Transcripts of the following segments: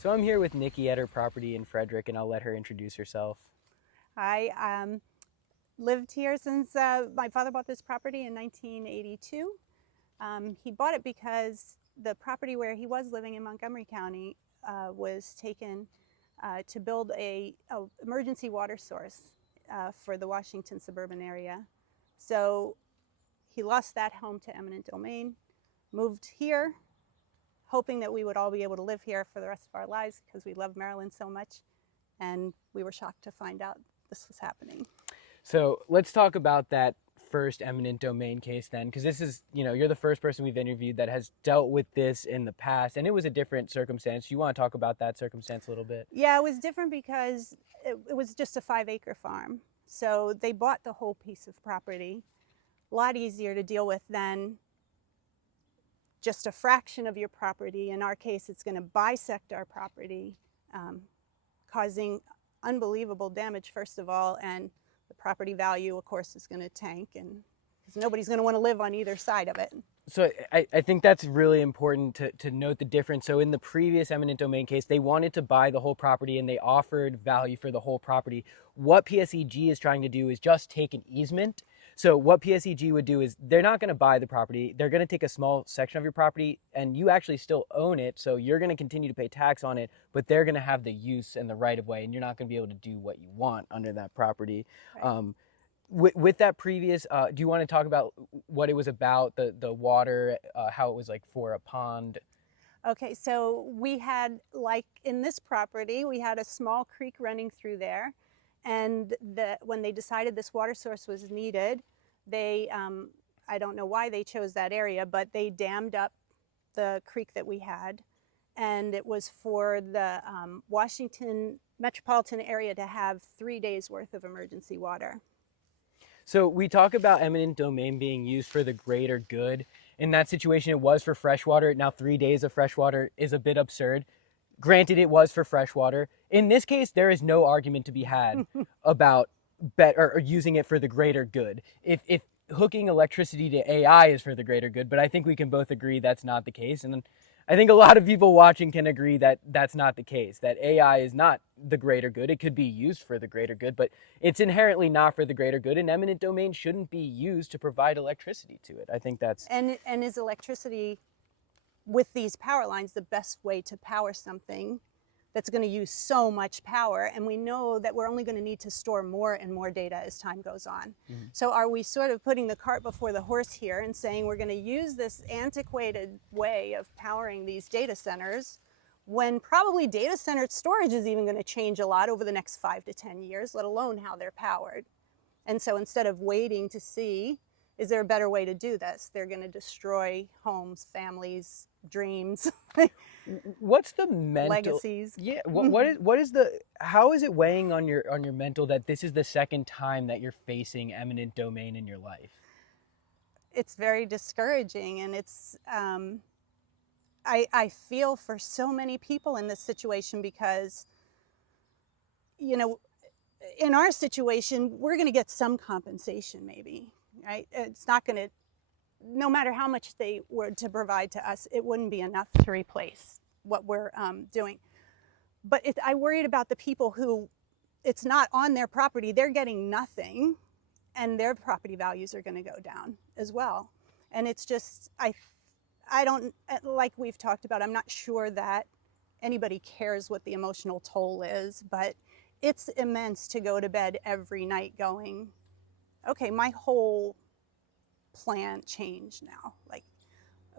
So I'm here with Nikki at her property in Frederick, and I'll let her introduce herself. I lived here since my father bought this property in 1982. He bought it because the property where he was living in Montgomery County was taken to build a emergency water source for the Washington suburban area. So he lost that home to eminent domain, moved here, hoping that we would all be able to live here for the rest of our lives because we love Maryland so much. And we were shocked to find out this was happening. So let's talk about that first eminent domain case then, because this is, you're the first person we've interviewed that has dealt with this in the past, and it was a different circumstance. You want to talk about that circumstance a little bit? Yeah, it was different because it was just a 5-acre farm. So they bought the whole piece of property. A lot easier to deal with than just a fraction of your property. In our case, it's going to bisect our property, causing unbelievable damage, first of all, and the property value, of course, is going to tank, and because nobody's going to want to live on either side of it. So I think that's really important to note the difference. So in the previous eminent domain case, they wanted to buy the whole property and they offered value for the whole property. What PSEG is trying to do is just take an easement. So what PSEG would do is they're not going to buy the property. They're going to take a small section of your property and you actually still own it. So you're going to continue to pay tax on it, but they're going to have the use and the right of way, and you're not going to be able to do what you want under that property. Right. With that previous, do you want to talk about what it was about, the water, how it was like for a pond? Okay, so we had, like in this property, we had a small creek running through there. And when they decided this water source was needed, they, I don't know why they chose that area, but they dammed up the creek that we had. And it was for the Washington metropolitan area to have 3 days worth of emergency water. So we talk about eminent domain being used for the greater good. In that situation, it was for freshwater. Now 3 days of freshwater is a bit absurd. Granted, it was for freshwater. In this case, there is no argument to be had about or using it for the greater good. If hooking electricity to AI is for the greater good, but I think we can both agree that's not the case. And I think a lot of people watching can agree that that's not the case, that AI is not the greater good. It could be used for the greater good, but it's inherently not for the greater good, and eminent domain shouldn't be used to provide electricity to it. I think that's... And is electricity with these power lines the best way to power something that's going to use so much power? And we know that we're only going to need to store more and more data as time goes on. Mm-hmm. So are we sort of putting the cart before the horse here and saying we're going to use this antiquated way of powering these data centers when probably data center storage is even going to change a lot over the next 5 to 10 years, let alone how they're powered? And so instead of waiting to see, is there a better way to do this? They're going to destroy homes, families, dreams. What's the mental legacies? Yeah, how is it weighing on your mental that this is the second time that you're facing eminent domain in your life? It's very discouraging, and it's I feel for so many people in this situation because, in our situation, we're going to get some compensation maybe, right? It's not going to, no matter how much they were to provide to us, it wouldn't be enough to replace what we're doing. But I worried about the people who it's not on their property, they're getting nothing, and their property values are going to go down as well. And it's just, I don't, like we've talked about, I'm not sure that anybody cares what the emotional toll is, but it's immense to go to bed every night going, okay, my whole plan changed now. Like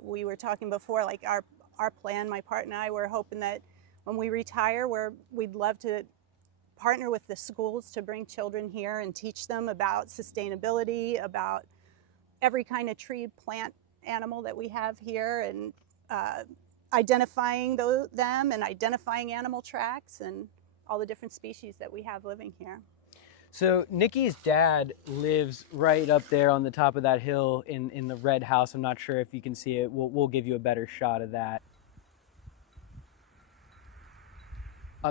we were talking before, like our plan, my partner and I were hoping that when we retire, we'd love to partner with the schools to bring children here and teach them about sustainability, about every kind of tree, plant, animal that we have here, and identifying them and identifying animal tracks and all the different species that we have living here. So Nikki's dad lives right up there on the top of that hill in the red house. I'm not sure if you can see it. We'll give you a better shot of that.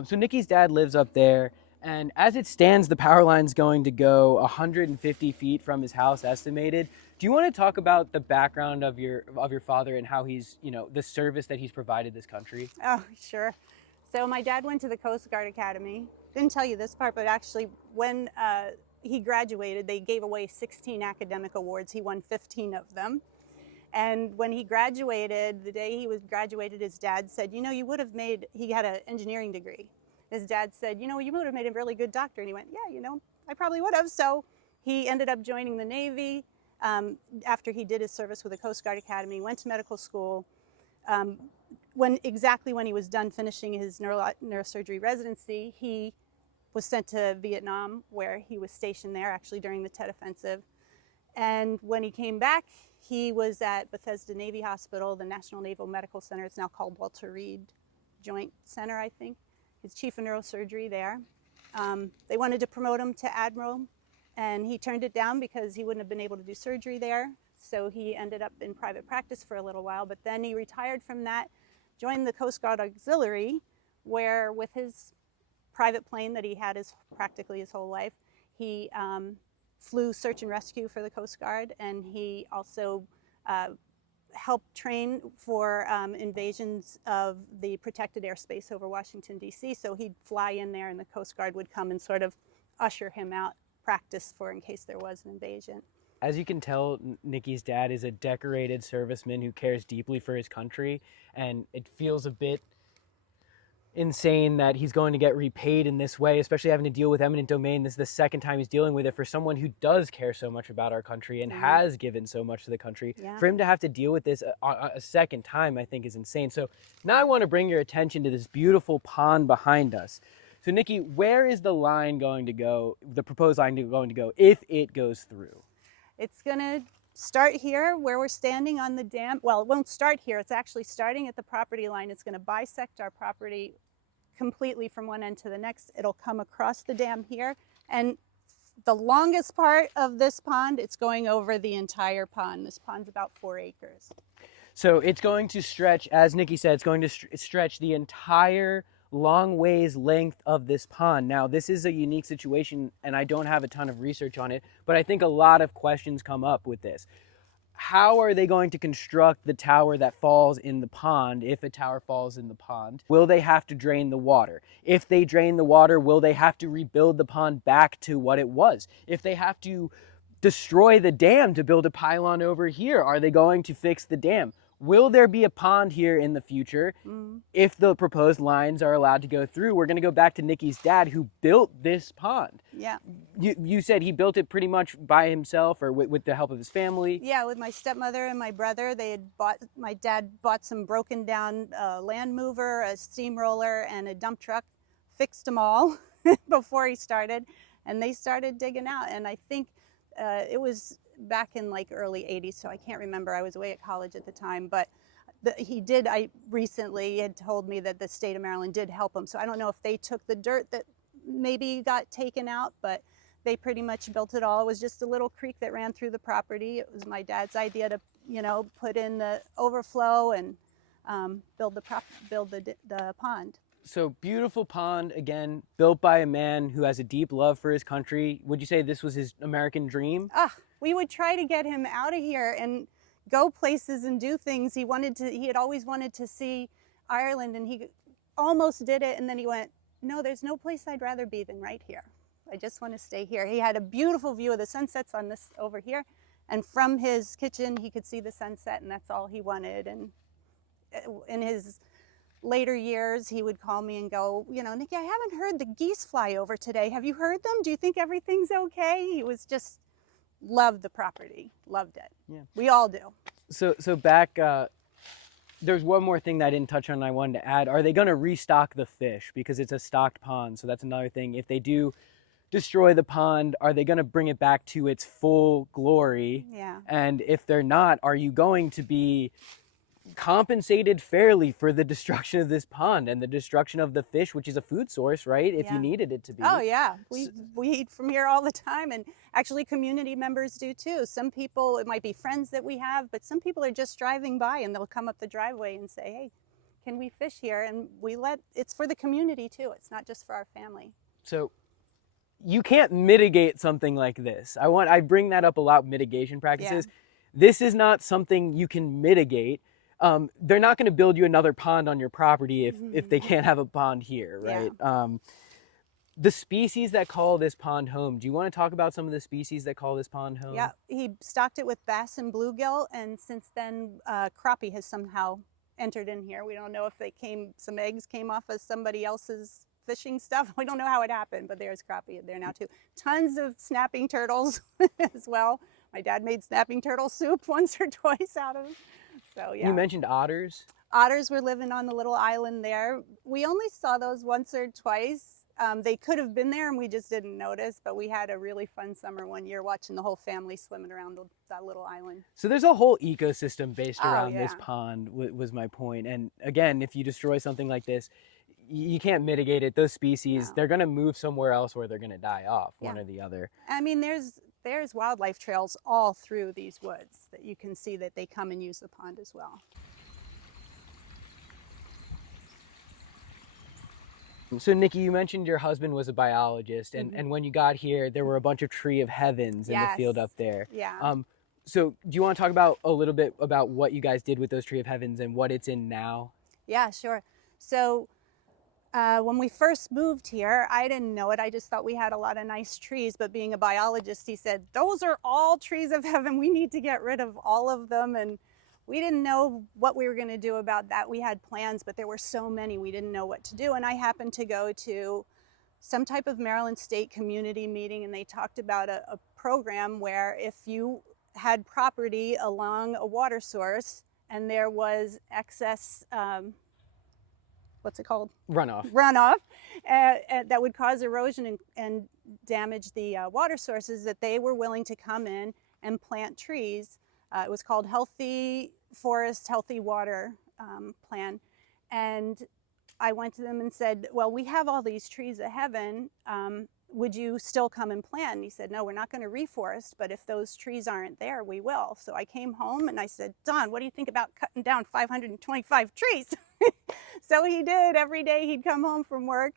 So Nikki's dad lives up there, and as it stands, the power line's going to go 150 feet from his house, estimated. Do you want to talk about the background of your father and how he's, the service that he's provided this country? Oh, sure. So my dad went to the Coast Guard Academy. Didn't tell you this part, but actually when he graduated, they gave away 16 academic awards. He won 15 of them. And when he graduated, the day he was graduated, his dad said, you know, you would have made, he had an engineering degree. His dad said, you know, you would have made a really good doctor. And he went, yeah, you know, I probably would have. So he ended up joining the Navy after he did his service with the Coast Guard Academy, went to medical school. Exactly when he was done finishing his neurosurgery residency, he was sent to Vietnam, where he was stationed there actually during the Tet Offensive. And when he came back, he was at Bethesda Navy Hospital, the National Naval Medical Center. It's now called Walter Reed Joint Center, I think. He's chief of neurosurgery there. They wanted to promote him to admiral, and he turned it down because he wouldn't have been able to do surgery there. So he ended up in private practice for a little while, but then he retired from that, joined the Coast Guard Auxiliary, where with his private plane that he had practically his whole life, he flew search and rescue for the Coast Guard, and he also helped train for invasions of the protected airspace over Washington, D.C. So he'd fly in there, and the Coast Guard would come and sort of usher him out, practice for in case there was an invasion. As you can tell, Nicky's dad is a decorated serviceman who cares deeply for his country, and it feels a bit insane that he's going to get repaid in this way, especially having to deal with eminent domain. This is the second time he's dealing with it for someone who does care so much about our country and has given so much to the country. For him to have to deal with this a second time, I think is insane. So now I want to bring your attention to this beautiful pond behind us. So Nicky, where is the line going to go, the proposed line going to go, if it goes through? It's going to start here where we're standing on the dam. Well, it won't start here. It's actually starting at the property line. It's going to bisect our property completely from one end to the next. It'll come across the dam here, and the longest part of this pond, it's going over the entire pond. This pond's about 4 acres. So it's going to stretch, as Nicky said, it's going to stretch the entire long ways length of this pond. Now, this is a unique situation, and I don't have a ton of research on it, but I think a lot of questions come up with this. How are they going to construct the tower that falls in the pond if a tower falls in the pond? Will they have to drain the water? If they drain the water, will they have to rebuild the pond back to what it was? If they have to destroy the dam to build a pylon over here, are they going to fix the dam? Will there be a pond here in the future? If the proposed lines are allowed to go through? We're going to go back to Nicky's dad, who built this pond. Yeah. You said he built it pretty much by himself, or with the help of his family? Yeah, with my stepmother and my brother. My dad bought some broken down land mover, a steamroller, and a dump truck, fixed them all before he started, and they started digging out. And I think it was back in like early 80s, so I can't remember. I was away at college at the time, but I recently had told me that the state of Maryland did help him. So I don't know if they took the dirt that maybe got taken out, but they pretty much built it all. It was just a little creek that ran through the property. It was my dad's idea to, put in the overflow and build the pond. So beautiful pond, again, built by a man who has a deep love for his country. Would you say this was his American dream? We would try to get him out of here and go places and do things. He had always wanted to see Ireland, and he almost did it. And then he went, no, there's no place I'd rather be than right here. I just want to stay here. He had a beautiful view of the sunsets on this over here. And from his kitchen, he could see the sunset, and that's all he wanted. And in his later years, he would call me and go, Nicky, I haven't heard the geese fly over today. Have you heard them? Do you think everything's okay? He was just loved the property, loved it. Yeah. We all do. So back, there's one more thing that I didn't touch on and I wanted to add. Are they going to restock the fish? Because it's a stocked pond, so that's another thing. If they do destroy the pond, are they going to bring it back to its full glory? Yeah. And if they're not, are you going to be compensated fairly for the destruction of this pond and the destruction of the fish, which is a food source, right? If you needed it to be. Oh yeah, we eat from here all the time, and actually community members do too. Some people, it might be friends that we have, but some people are just driving by and they'll come up the driveway and say, hey, can we fish here? And it's for the community too. It's not just for our family. So you can't mitigate something like this. I bring that up a lot, mitigation practices. Yeah. This is not something you can mitigate. they're not going to build you another pond on your property if they can't have a pond here, right? Yeah. The species that call this pond home, do you want to talk about some of the species that call this pond home? Yeah, he stocked it with bass and bluegill, and since then crappie has somehow entered in here. We don't know if some eggs came off of somebody else's fishing stuff. We don't know how it happened, but there's crappie there now too. Tons of snapping turtles as well. My dad made snapping turtle soup once or twice out of them. So yeah. You mentioned otters. Otters were living on the little island there. We only saw those once or twice. They could have been there and we just didn't notice, but we had a really fun summer one year watching the whole family swimming around that little island. So there's a whole ecosystem based around yeah. this pond, was my point. And again, if you destroy something like this, you can't mitigate it. Those species, No. they're going to move somewhere else where they're going to die off, Yeah. one or the other. I mean, there's wildlife trails all through these woods that you can see that they come and use the pond as well. So Nikki, you mentioned your husband was a biologist, and when you got here, there were a bunch of tree of heavens in the field up there. Yeah. So do you want to talk about a little bit about what you guys did with those tree of heavens and what it's in now? Yeah, sure. So when we first moved here, I didn't know it. I just thought we had a lot of nice trees, but being a biologist, he said, those are all trees of heaven. We need to get rid of all of them. And we didn't know what we were going to do about that. We had plans, but there were so many, we didn't know what to do. And I happened to go to some type of Maryland State community meeting, and they talked about a program where if you had property along a water source and there was excess, what's it called? Runoff. That would cause erosion and damage the water sources, that they were willing to come in and plant trees. It was called Healthy Forest, Healthy Water Plan. And I went to them and said, well, we have all these trees of heaven. Would you still come and plant? And he said, no, we're not going to reforest, but if those trees aren't there, we will. So I came home and I said, Don, what do you think about cutting down 525 trees? So he did. Every day he'd come home from work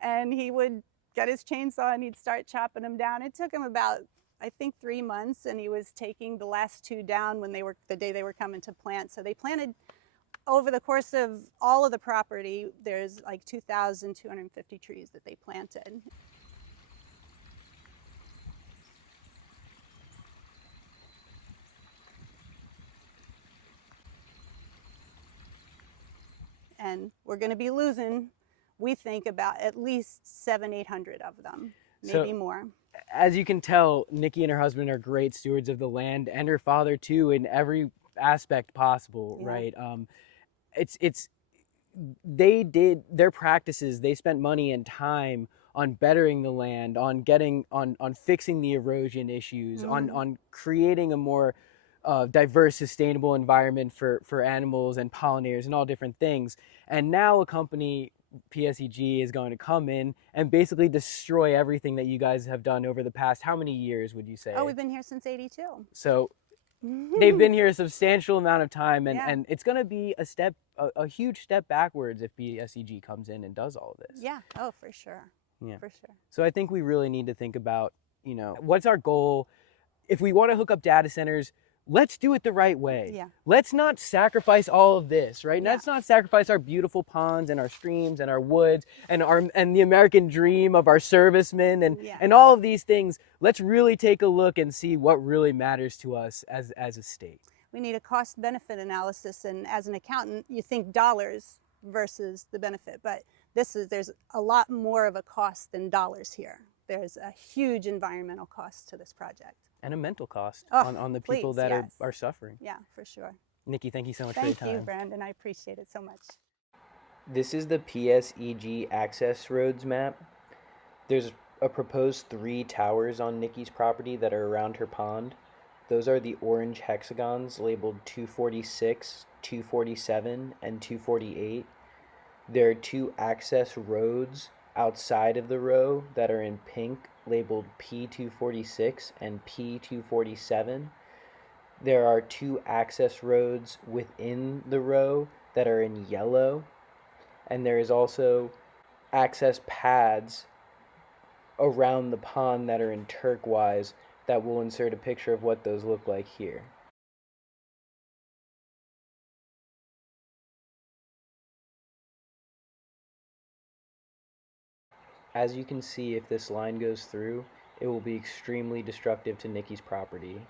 and he would get his chainsaw and he'd start chopping them down. It took him about, I think, 3 months, and he was taking the last 2 down when the day they were coming to plant. So they planted, over the course of all of the property, there's like 2,250 trees that they planted. And we're going to be losing, we think, about at least 700-800 of them, maybe more. As you can tell, Nikki and her husband are great stewards of the land, and her father too, in every aspect possible, right? They did their practices. They spent money and time on bettering the land, on fixing the erosion issues, on creating a more diverse, sustainable environment for animals and pollinators and all different things. And now a company, PSEG, is going to come in and basically destroy everything that you guys have done over the past, how many years would you say? Oh, we've been here since '82. So they've been here a substantial amount of time, and it's going to be a huge step backwards if PSEG comes in and does all of this. Yeah, oh, for sure. Yeah. For sure. So I think we really need to think about, what's our goal? If we want to hook up data centers, let's do it the right way. Yeah. Let's not sacrifice all of this, right? Yeah. Let's not sacrifice our beautiful ponds and our streams and our woods and the American dream of our servicemen and all of these things. Let's really take a look and see what really matters to us as a state. We need a cost-benefit analysis, and as an accountant, you think dollars versus the benefit, but there's a lot more of a cost than dollars here. There's a huge environmental cost to this project. And a mental cost Oh, on the people please, that yes. are suffering. Yeah, for sure. Nikki, thank you so much for your time. Thank you, Brandon. I appreciate it so much. This is the PSEG access roads map. There's a proposed 3 towers on Nikki's property that are around her pond. Those are the orange hexagons labeled 246, 247, and 248. There are 2 access roads outside of the row that are in pink, labeled P246 and P247. There are 2 access roads within the row that are in yellow, and there is also access pads around the pond that are in turquoise that will insert a picture of what those look like here. As you can see, if this line goes through, it will be extremely destructive to Nicky's property.